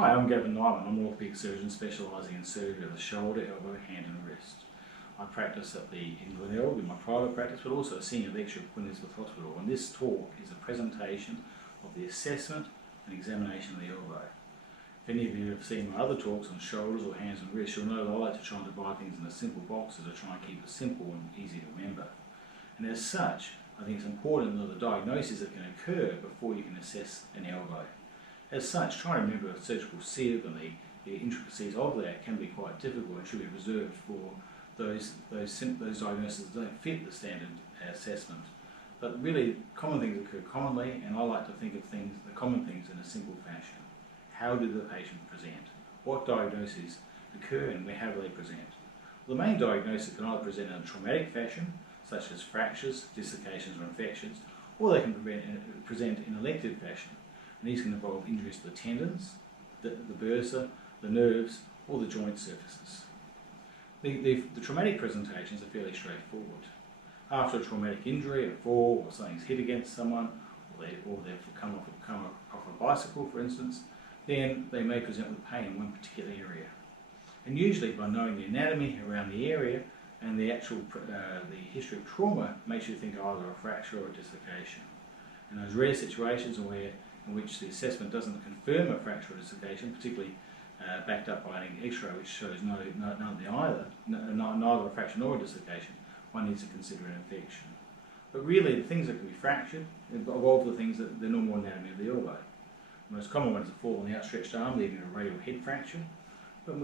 Hi, I'm Gavin Nyman. I'm an orthopedic surgeon specialising in surgery of the shoulder, elbow, hand and wrist. I practice at the Glenelg in my private practice, but also a senior lecturer at Queen Elizabeth Hospital. And this talk is a presentation of the assessment and examination of the elbow. If any of you have seen my other talks on shoulders or hands and wrists, you'll know that I like to try and divide things into simple boxes to try and keep it simple and easy to remember. And as such, I think it's important that the diagnosis that can occur before you can assess an elbow. As such, trying to remember a surgical sieve and the intricacies of that can be quite difficult and should be reserved for those diagnoses that don't fit the standard assessment. But really, common things occur commonly, and I like to think of the common things in a simple fashion. How do the patient present? What diagnoses occur and how do they present? Well, the main diagnosis can either present in a traumatic fashion, such as fractures, dislocations or infections, or they can present in elective fashion. And these can involve injuries to the tendons, the bursa, the nerves, or the joint surfaces. The traumatic presentations are fairly straightforward. After a traumatic injury, a fall, or something's hit against someone, or they've come off a bicycle, for instance, then they may present with pain in one particular area. And usually, by knowing the anatomy around the area and the history of trauma, makes you think either a fracture or a dislocation. In those rare situations in which the assessment doesn't confirm a fracture or dislocation, particularly backed up by an X-ray which shows neither a fracture nor a dislocation, one needs to consider an infection. But really, the things that can be fractured involve the things that the normal anatomy of the elbow. The most common one is a fall on the outstretched arm, leaving a radial head fracture. But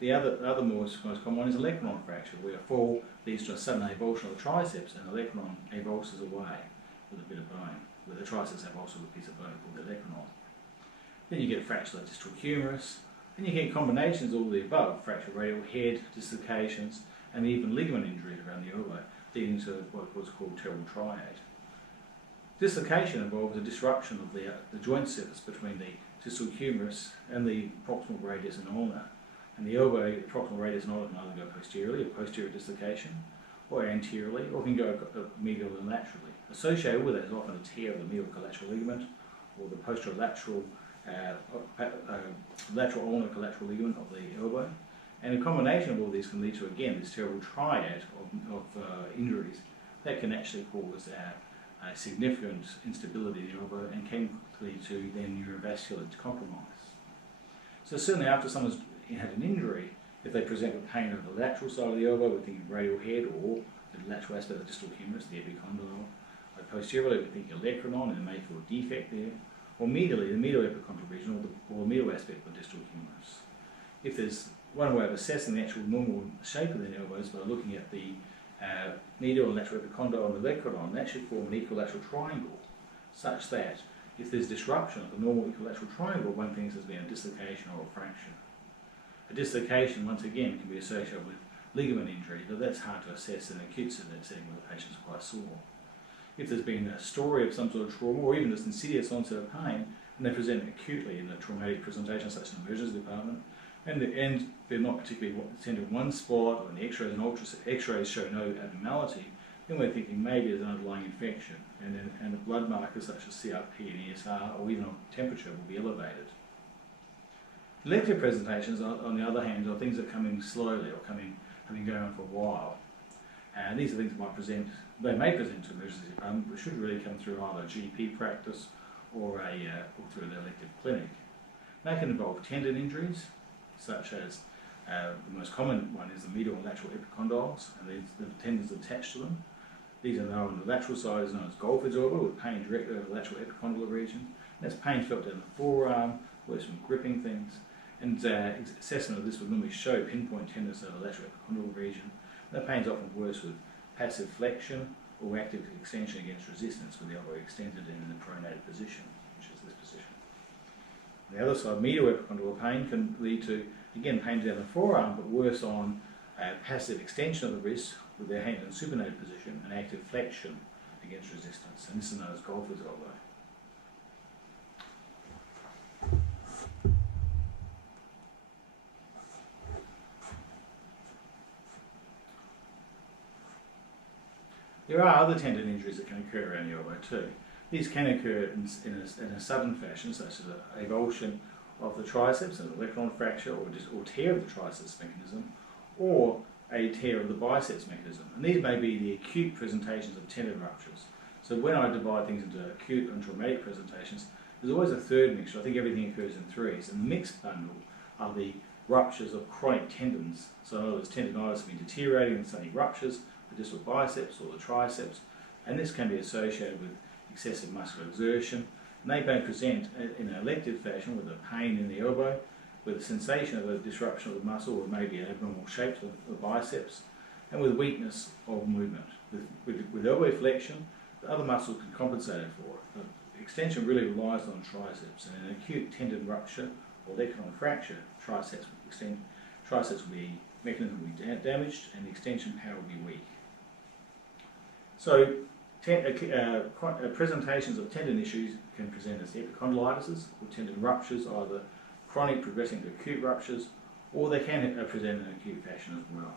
the other most common one is a olecranon fracture, where a fall leads to a sudden avulsion of the triceps and the olecranon avulses away with a bit of bone, where the triceps have also a piece of bone called the olecranon. Then you get a fracture of the distal humerus, and you get combinations of all the above, fracture of radial head, dislocations, and even ligament injuries around the elbow, leading to what's called terrible triad. Dislocation involves a disruption of the joint surface between the distal humerus and the proximal radius and ulna. And the elbow, the proximal radius and ulna can either go posteriorly, a posterior dislocation, or anteriorly, or can go medially and laterally. Associated with it is often a tear of the medial collateral ligament, or the posterolateral lateral ulnar collateral ligament of the elbow. And a combination of all these can lead to, again, this terrible triad of injuries that can actually cause a significant instability in the elbow and can lead to then neurovascular compromise. So certainly after someone's had an injury, if they present with pain over the lateral side of the elbow, we're thinking radial head, or the lateral aspect of the distal humerus, the epicondyle. Posteriorly, we're thinking olecranon and a may feel defect there. Or medially, the medial epicondyle region, or the medial aspect of the distal humerus. If there's one way of assessing the actual normal shape of the elbow is by looking at the medial and lateral epicondyle and the olecranon, that should form an equilateral triangle, such that if there's disruption of the normal equilateral triangle, one thinks there's been a dislocation or a fracture. A dislocation, once again, can be associated with ligament injury, but that's hard to assess in an acute setting where the patient's quite sore. If there's been a story of some sort of trauma, or even just insidious onset of pain, and they present acutely in a traumatic presentation, such as an emergency department, and they're not particularly centered in one spot, or in the X-rays and X-rays show no abnormality, then we're thinking maybe there's an underlying infection, and the blood markers such as CRP and ESR, or even temperature, will be elevated. Elective presentations, on the other hand, are things that come in slowly or have been going on for a while. And these are things that they may present to emergency department, but should really come through either a GP practice or through the elective clinic. They can involve tendon injuries, such as the most common one is the medial and lateral epicondyles, and the tendons attached to them. These are known on the lateral side is known as Goldford's elbow, with pain directly over the lateral epicondylar region. And that's pain felt down the forearm, worse from gripping things. And assessment of this would normally show pinpoint tenderness of the lateral epicondylar region. That pain is often worse with passive flexion or active extension against resistance, with the elbow extended in the pronated position, which is this position. On the other side, medial epicondylar pain can lead to, again, pain down the forearm, but worse on passive extension of the wrist with their hand in supinated position and active flexion against resistance. And this is known as Goldford's elbow. There are other tendon injuries that can occur around the elbow too. These can occur in a sudden fashion, such as an avulsion of the triceps, an olecranon fracture or tear of the triceps mechanism, or a tear of the biceps mechanism. And these may be the acute presentations of tendon ruptures. So when I divide things into acute and traumatic presentations, there's always a third mixture. I think everything occurs in threes. And the mixed bundle are the ruptures of chronic tendons. So in other words, tendinitis has been deteriorating and suddenly ruptures the distal biceps or the triceps. And this can be associated with excessive muscular exertion. And they may present in an elective fashion with a pain in the elbow, with a sensation of a disruption of the muscle or maybe an abnormal shape of the biceps, and with weakness of movement. With elbow flexion, the other muscles can compensate for it. But extension really relies on triceps, and in an acute tendon rupture or olecranon fracture, triceps will extend. Triceps will be, mechanism will be damaged, and the extension power will be weak. So, presentations of tendon issues can present as epicondylitis or tendon ruptures, either chronic progressing to acute ruptures, or they can present in an acute fashion as well.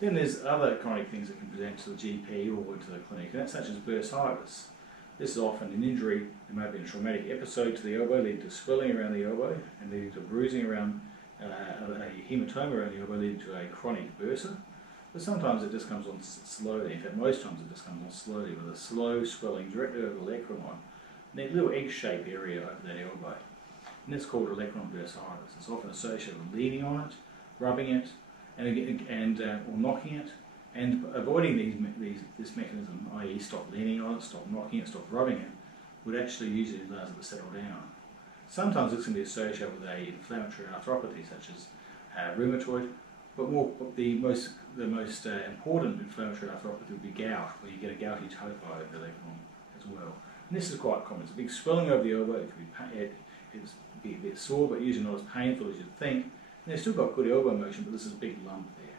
Then there's other chronic things that can present to the GP or to the clinic, and that's such as bursitis. This is often an injury. There may be a traumatic episode to the elbow leading to swelling around the elbow and leading to bruising around a hematoma around the elbow leading to a chronic bursa. But sometimes it just comes on slowly. In fact, most times it just comes on slowly with a slow swelling directly over the olecranon, and a little egg-shaped area over that elbow. And that's called olecranon bursitis. It's often associated with leaning on it, rubbing it, or knocking it, and avoiding this mechanism, i.e. stop leaning on it, stop knocking it, stop rubbing it, would actually usually allow it to settle down. Sometimes this can be associated with an inflammatory arthropathy such as rheumatoid, but the most important inflammatory arthropathy would be gout, where you get a gouty tophi of the olecranon as well. And this is quite common. It's a big swelling over the elbow. It can be a bit sore, but usually not as painful as you'd think. And they've still got good elbow motion, but this is a big lump there.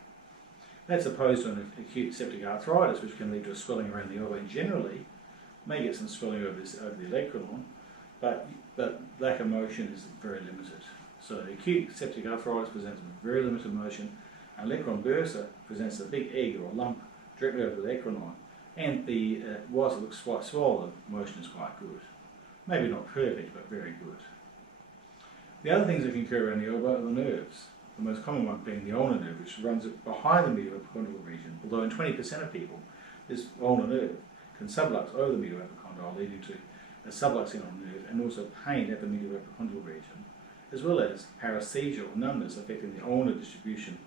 That's opposed to an acute septic arthritis, which can lead to a swelling around the elbow, and generally may get some swelling over the olecranon, but lack of motion is very limited. So the acute septic arthritis presents with very limited motion, and olecranon bursa presents a big egg or a lump directly over the olecranon, and whilst it looks quite swollen, motion is quite good. Maybe not perfect, but very good. The other things that can occur around the elbow are the nerves. The most common one being the ulnar nerve, which runs behind the medial epicondyle region, although in 20% of people, this ulnar nerve can sublux over the medial epicondyle, leading to a subluxing on the nerve and also pain at the medial epicondyle region, as well as paresthesia or numbness affecting the ulnar distribution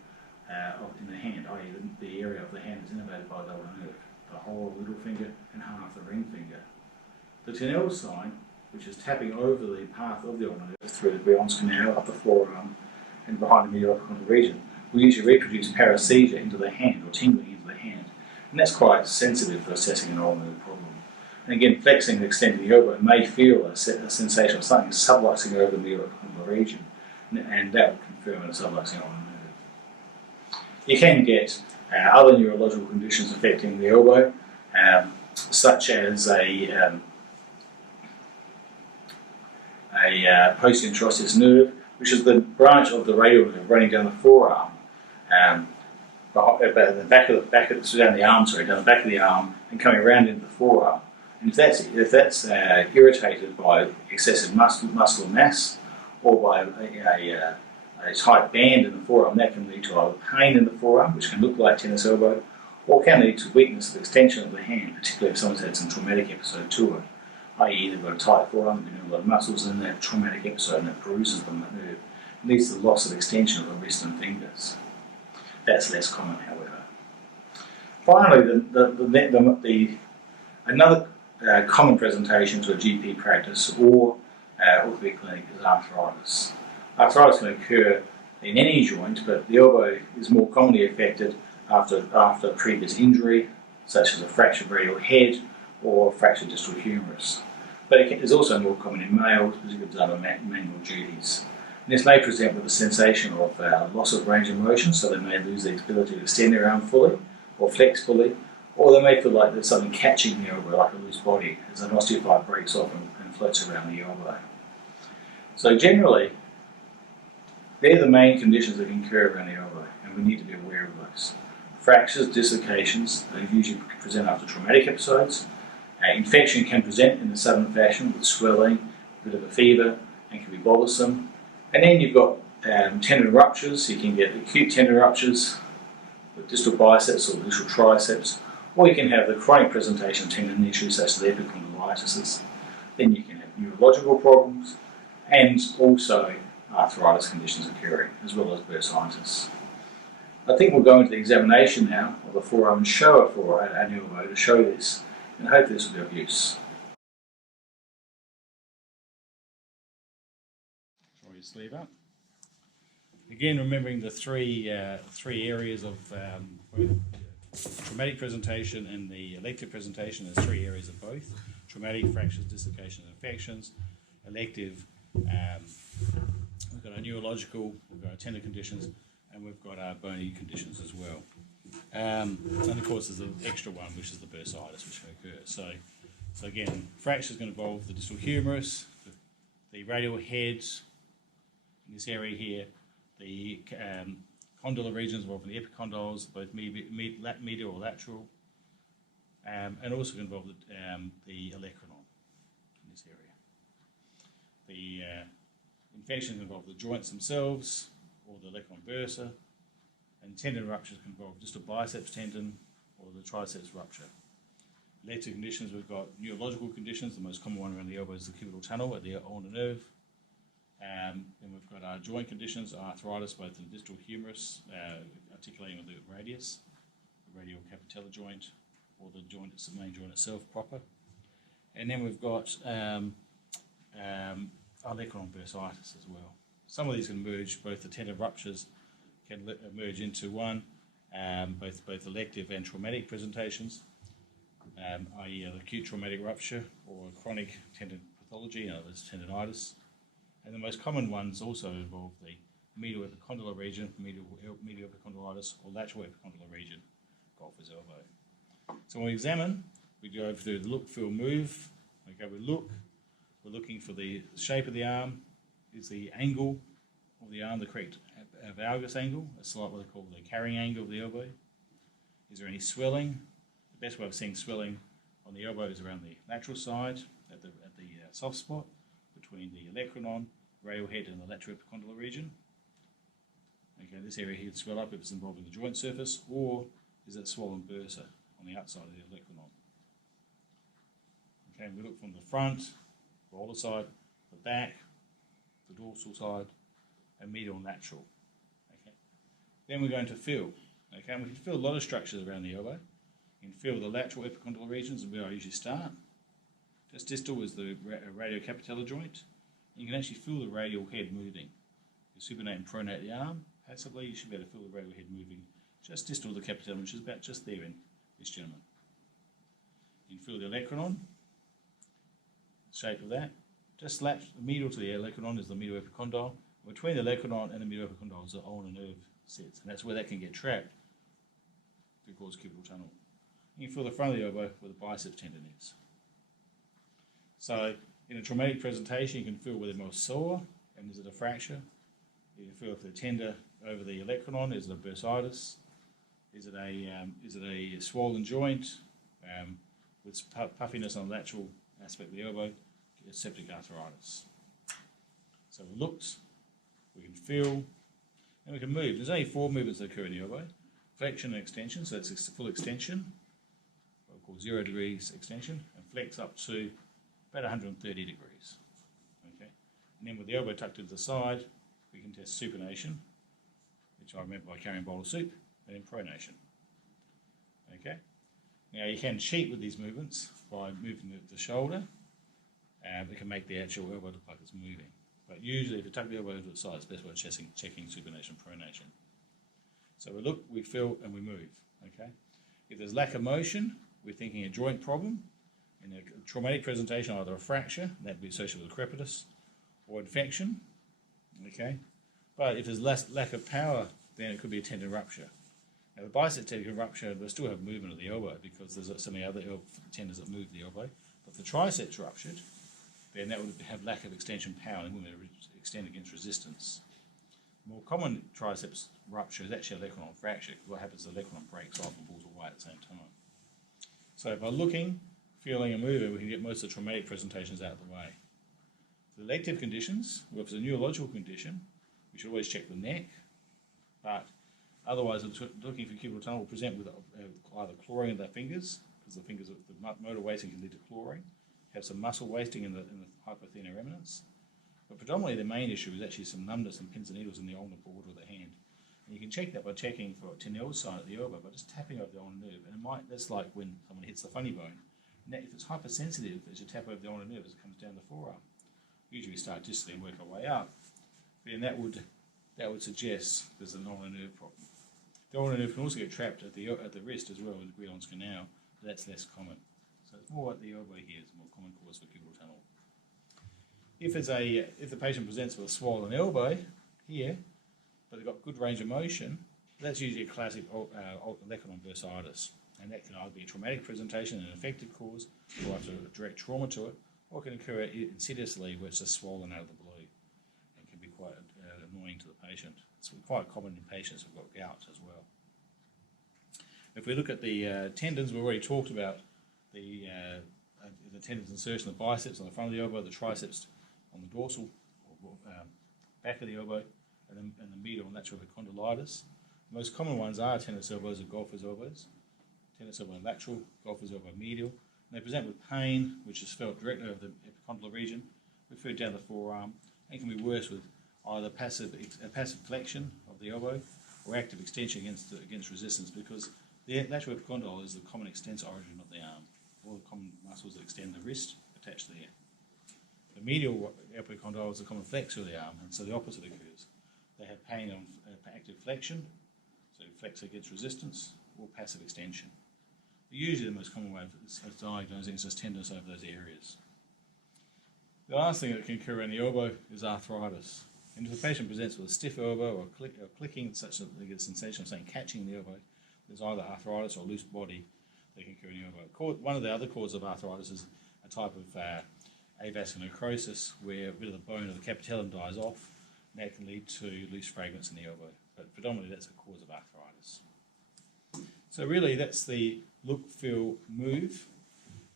in the hand, i.e. the area of the hand is innervated by the ulnar nerve, the whole little finger and half the ring finger. The Tendon sign, which is tapping over the path of the ulnar nerve through the Brion's canal, up the forearm, and behind the medial epicondyle region, will usually reproduce paresthesia into the hand, or tingling into the hand. And that's quite sensitive for assessing an ulnar nerve problem. And again, flexing and extending the elbow may feel a sensation of something subluxing over the medial epicondyle region, and that will confirm a subluxing ulnar nerve. You can get other neurological conditions affecting the elbow, such as a posterior interosseous nerve, which is the branch of the radial nerve running down the forearm, down the back of the arm, and coming around into the forearm. And if that's irritated by excessive muscle mass or by a tight band in the forearm, that can lead to either pain in the forearm, which can look like tennis elbow, or can lead to weakness of extension of the hand, particularly if someone's had some traumatic episode to it, i.e. they've got a tight forearm, they've got a lot of muscles in that traumatic episode and it bruises them, that nerve. It leads to the loss of extension of the wrist and fingers. That's less common, however. Finally, another common presentation to a GP practice or orthopedic clinic is arthritis. Arthritis can occur in any joint, but the elbow is more commonly affected after previous injury, such as a fractured radial head or fractured distal humerus. But it is also more common in males, particularly with other manual duties. And this may present with a sensation of loss of range of motion, so they may lose the ability to extend their arm fully or flex fully, or they may feel like there's something catching the elbow, like a loose body, as an osteophyte breaks off and floats around the elbow. So generally, they're the main conditions that can occur around the elbow, and we need to be aware of those. Fractures, dislocations, they usually present after traumatic episodes. Infection can present in a sudden fashion with swelling, a bit of a fever, and can be bothersome. And then you've got tendon ruptures. You can get acute tendon ruptures with distal biceps or distal triceps, or you can have the chronic presentation of tendon issues such as epicondylitis. Then you can have neurological problems and also arthritis conditions occurring, as well as bursitis. I think we'll go into the examination now of the forearm and show it for an elbow to show this, and hopefully this will be of use. Draw your sleeve up. Again, remembering the three areas of traumatic presentation and the elective presentation. There's three areas of both: traumatic, fractures, dislocations, and infections. Elective, we've got our neurological, we've got our tendon conditions, and we've got our bony conditions as well. And of course, there's an extra one, which is the bursitis, which can occur. So again, fractures can involve the distal humerus, the radial heads in this area here, the condylar regions involving the epicondyles, both medial or lateral, and also can involve the olecranon in this area. The infections involve the joints themselves, or the olecranon bursa, and tendon ruptures can involve distal biceps tendon or the triceps rupture. Elective conditions, we've got neurological conditions. The most common one around the elbow is the cubital tunnel at the ulnar nerve. Then we've got our joint conditions, arthritis, both in the distal humerus, articulating with the radius, the radial capitellar joint, or the joint, it's the main joint itself proper. And then we've got olecranon bursitis as well. Some of these can merge, both the tendon ruptures can merge into one, both elective and traumatic presentations, i.e. an acute traumatic rupture or chronic tendon pathology, in other words tendonitis. And the most common ones also involve the medial epicondylar region, medial epicondylitis, or lateral epicondylar region, golfer's elbow. So when we examine, we go through the look, feel, move. Okay, we look, we're looking for the shape of the arm. Is the angle of the arm the correct valgus angle? That's like what they call the carrying angle of the elbow. Is there any swelling? The best way of seeing swelling on the elbow is around the lateral side, at the soft spot between the olecranon, radial head, and the lateral epicondylar region. Okay, this area here would swell up if it's involving the joint surface, or is it swollen bursa on the outside of the olecranon? Okay, we look from the front, roller side, the back, the dorsal side, and medial and lateral. Okay. Then we're going to feel. Okay, and we can feel a lot of structures around the elbow. You can feel the lateral epicondylar regions, where I usually start. Just distal is the radiocapitellar joint. You can actually feel the radial head moving. You supinate and pronate the arm. Passively, you should be able to feel the radial head moving just distal of the capitellum, which is about just there in this gentleman. You can feel the olecranon, the shape of that. Just medial to the olecranon is the medial epicondyle. Between the olecranon and the medial epicondyle is the ulnar nerve sits, and that's where that can get trapped to cause cubital tunnel. You can feel the front of the elbow where the biceps tendon is. So in a traumatic presentation, you can feel where they're most sore, and is it a fracture? You can feel if the tender over the olecranon, is it a bursitis? Is it a swollen joint with puffiness on the lateral aspect of the elbow? It's septic arthritis. So we looked, we can feel, and we can move. There's only 4 movements that occur in the elbow: flexion and extension, so that's a full extension, what we call 0 degrees extension, and flex up to about 130 degrees. Okay, and then with the elbow tucked to the side, we can test supination, which I remember by carrying a bowl of soup, and then pronation. Okay, now you can cheat with these movements by moving the shoulder. We can make the actual elbow look like it's moving. But usually, if you tuck the elbow to the side, it's the best way of checking supination, pronation. So we look, we feel, and we move. Okay. If there's lack of motion, we're thinking a joint problem. In a traumatic presentation, either a fracture, that would be associated with a crepitus, or infection. Okay. But if there's lack of power, then it could be a tendon rupture. Now, the bicep tendon rupture, we still have movement of the elbow because there's so many other tendons that move the elbow. But if the triceps ruptured, then that would have lack of extension power and movement extend against resistance. The more common triceps rupture is actually a olecranon fracture, because what happens is the olecranon breaks off and pulls away at the same time. So by looking, feeling and moving, we can get most of the traumatic presentations out of the way. For elective conditions, or if it's a neurological condition, we should always check the neck, but otherwise looking for cubital tunnel will present with either clawing of the fingers, because the fingers, the motor wasting can lead to clawing, have some muscle wasting in the hypothenar eminence, but predominantly the main issue is actually some numbness and pins and needles in the ulnar border of the hand. And you can check that by checking for Tendon sign at the elbow by just tapping over the ulnar nerve, and that's like when someone hits the funny bone. And if it's hypersensitive, as you tap over the ulnar nerve as it comes down the forearm, usually we start distally and work our way up. And that would suggest there's an ulnar nerve problem. The ulnar nerve can also get trapped at the wrist as well with Guillon's canal, but that's less common. So it's more at the elbow here is a more common cause for cubital tunnel. If the patient presents with a swollen elbow here, but they've got good range of motion, that's usually a classic olecranon bursitis, and that can either be a traumatic presentation, an infected cause, or after a direct trauma to it, or it can occur insidiously where it's just swollen out of the blue and can be quite annoying to the patient. It's quite common in patients who've got gout as well. If we look at the tendons, we've already talked about the tendons insertion, the biceps on the front of the elbow, the triceps on the dorsal back of the elbow, and the medial lateral epicondylitis. The most common ones are tennis elbows or golfer's elbows, tennis elbow lateral, golfer's elbow medial. And they present with pain, which is felt directly over the epicondylar region, referred down the forearm, and can be worse with either passive flexion of the elbow or active extension against resistance, because the lateral epicondyle is the common extensor origin of the arm. All the common muscles that extend the wrist attach there. The medial epicondyle is the common flexor of the arm, and so the opposite occurs. They have pain on active flexion, so flex against resistance, or passive extension. But usually the most common way of diagnosing is just tenderness over those areas. The last thing that can occur in the elbow is arthritis. And if the patient presents with a stiff elbow or clicking such that they get a sensation of something catching the elbow, there's either arthritis or loose body that can occur in the elbow. One of the other causes of arthritis is a type of avascular necrosis where a bit of the bone of the capitellum dies off, and that can lead to loose fragments in the elbow. But predominantly that's a cause of arthritis. So really that's the look, feel, move.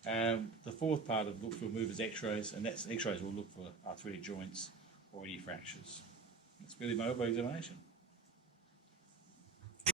The fourth part of look, feel, move is x-rays, and that's x-rays will look for arthritic joints or any fractures. That's really my elbow examination.